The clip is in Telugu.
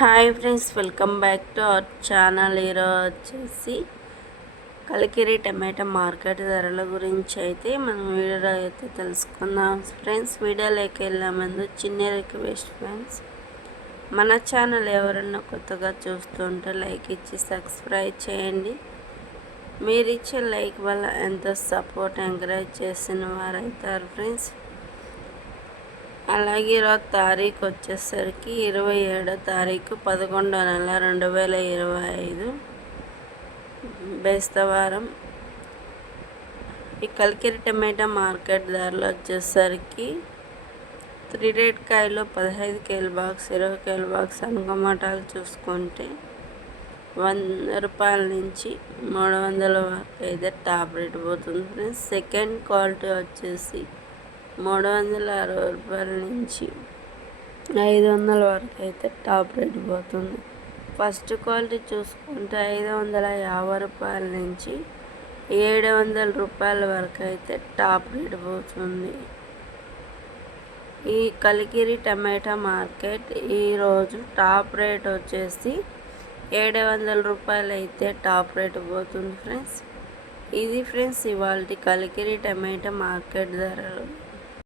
Hi friends welcome back to our channel. ఈరోజు వచ్చేసి కలికిరి టమాటా మార్కెట్ ధరల గురించి అయితే మనం వీడియో అయితే తెలుసుకుందాం. ఫ్రెండ్స్ వీడియోలోకి వెళ్ళే ముందు చిన్న రిక్వెస్ట్ ఫ్రెండ్స్ మన ఛానల్ ఎవరన్నా కొత్తగా చూస్తుంటే లైక్ ఇచ్చి సబ్స్క్రైబ్ చేయండి. మీరు ఇచ్చే లైక్ వల్ల ఎంతో సపోర్ట్ ఎంకరేజ్ చేసిన వారైతారు ఫ్రెండ్స్. అలాగే ఈరోజు తారీఖు వచ్చేసరికి ఇరవై ఏడో తారీఖు పదకొండో నెల రెండు వేల ఇరవై ఐదు. బేస్తవారం. ఈ కలికిరి టమాటా మార్కెట్ ధరలు వచ్చేసరికి త్రీ రేట్ కాయలు పదహైదు కేల బాక్స్ ఇరవై కేల బాక్స్ అనుకమాటాలు చూసుకుంటే వంద రూపాయల నుంచి మూడు వందల వరకు అయితే టాప్ రేట్ పోతుంది. సెకండ్ క్వాలిటీ వచ్చేసి మూడు వందల అరవై రూపాయల నుంచి ఐదు వందల వరకు అయితే టాప్ రేట్ పోతుంది. ఫస్ట్ క్వాలిటీ చూసుకుంటే ఐదు వందల యాభై రూపాయల నుంచి ఏడు వందల రూపాయల వరకు అయితే టాప్ రేట్ పోతుంది. ఈ కలికిరి టమాటా మార్కెట్ ఈరోజు టాప్ రేట్ వచ్చేసి ఏడు వందల రూపాయలు అయితే టాప్ రేట్ పోతుంది ఫ్రెండ్స్. ఇది ఫ్రెండ్స్ ఇవాళ కలికిరి టమాటా మార్కెట్ ధరలు.